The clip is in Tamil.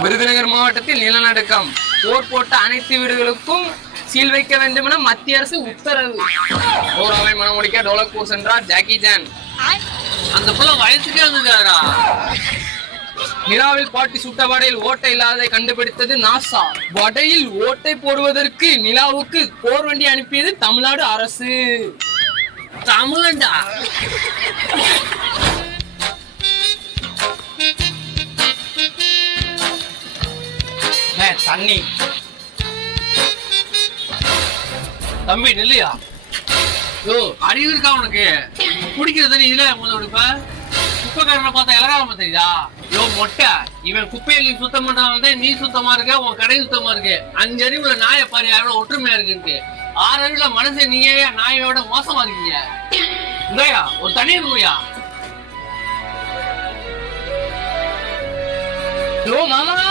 விருதுநகர் மாவட்டத்தில் நிலநடுக்கம். போர் போட்ட அனைத்து வீடுகளுக்கும் சீல் வைக்க வேண்டும் என மத்திய அரசு உத்தரவு. ஓராவை மனம் முடிக்க டோலக்பூர் சென்றார் ஜாக்கி ஜான். அந்த புள்ள வயசுக்கே வந்துட்டாரா? நிலாவில் பாட்டி சுட்ட வடையில் ஓட்டை இல்லாததை கண்டுபிடித்தது நாசா. வடையில் ஓட்டை போடுவதற்கு நிலாவுக்கு போர் வண்டி அனுப்பியது தமிழ்நாடு அரசு. தமிழண்டா. தண்ணி தம்பி நெல்லையா? யோ அறிவு இருக்கா உனக்கு? குடிக்கிற தண்ணி இதுல குடிப்ப? குப்பைக்காரனை பார்த்தா இலகாம தெரியுதா? யோ மொட்டை, இவன் குப்பையில சுத்தம் பண்றான், நீ சுத்தமா இருக்க, உன் கடை சுத்தமா இருக்கு. 5 அறிவுல நாயை பாரு எவ்வளவு ஒற்றுமையா இருக்குன்ட்டு. 6 அறிவுல மனுஷன் நீயே நாயோட மோசமா இருக்கீங்க. இந்தாயா ஒரு தண்ணி இருக்குயா? யோ மாமா.